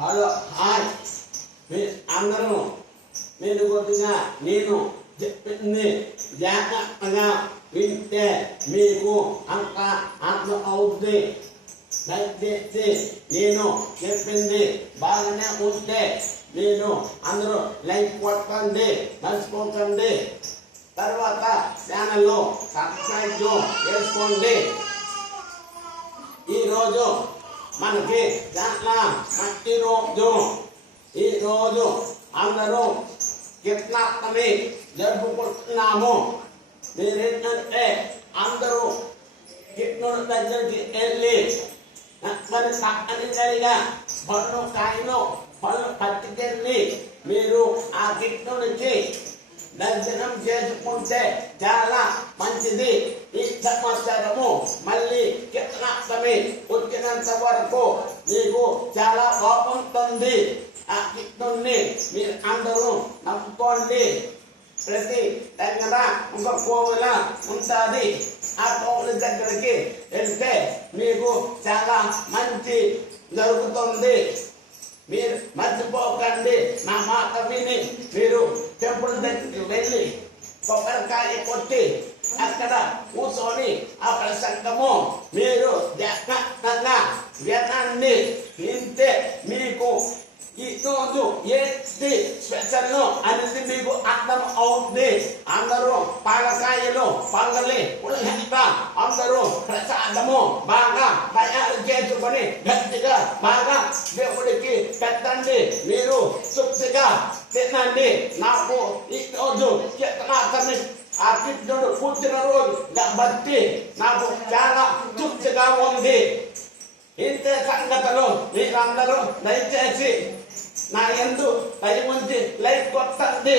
Hello hi మీ అందరూ మీరు కొద్దిగా నేను చెప్పింది జాగ్రత్తగా వింటే మీకు అంత అర్థం అవుతుంది. దయచేసి నేను చెప్పింది బాగానే ఉంటే మీరు అందరూ లైక్ కొట్టండి, మర్చిపోకండి. తర్వాత ఛానల్లో సబ్స్క్రైబ్ చేసుకోండి. ఈరోజు మనకి చాలా మంచి రోజు. ఈరోజు అందరూ కృష్ణాష్టమి జరుపుకుంటున్నాము. మీరేంటంటే అందరూ కృష్ణుడి దగ్గరికి వెళ్ళి మరి తప్పనిసరిగా పళ్ళు కాయలు పళ్ళు పట్టుకెళ్ళి మీరు ఆ కృష్ణుడికి దర్శనం చేసుకుంటే చాలా మంచిది. ఈ సంవత్సరము మళ్ళీ కృష్ణాష్టమి వచ్చినంత వరకు మీకు చాలా బాగుంటుంది. ఆ కృష్ణుడిని మీరు అందరూ నమ్ముకోండి. ప్రతి దగ్గర ఒక కోవెల ఉంటుంది. ఆ కోవెల దగ్గరికి వెళ్తే మీకు చాలా మంచి జరుగుతుంది. మీరు మర్చిపోకండి, నా మాట విని మీరు టెంపుల్ దగ్గరికి వెళ్ళి కొబ్బరికాయ కొట్టి అక్కడ కూర్చొని ఆ ప్రసంగము మీరు జాగ్రత్తగా వినండి. వింటే మీకు ఈ రోజు ఏంటి స్పెషల్ అనేది మీకు అర్థం అవుతుంది. అందరూ పాలకాయలు పొంగలి పులిహోర అందరూ ప్రసాదము బాగా తయారు చేసుకొని గట్టిగా బాగా దేవుడికి పెట్టండి. మీరు తృప్తిగా తినండి. నాకు ఈ రోజు కృష్ణాష్టమి ఆ కృష్ణుడు కూర్చున్న రోజు కాబట్టి నాకు చాలా తృప్తిగా ఉంది. ఇంతే సంగతులు మీరందరూ దయచేసి నా యందు దయ ఉంచి లైక్ కొట్టండి.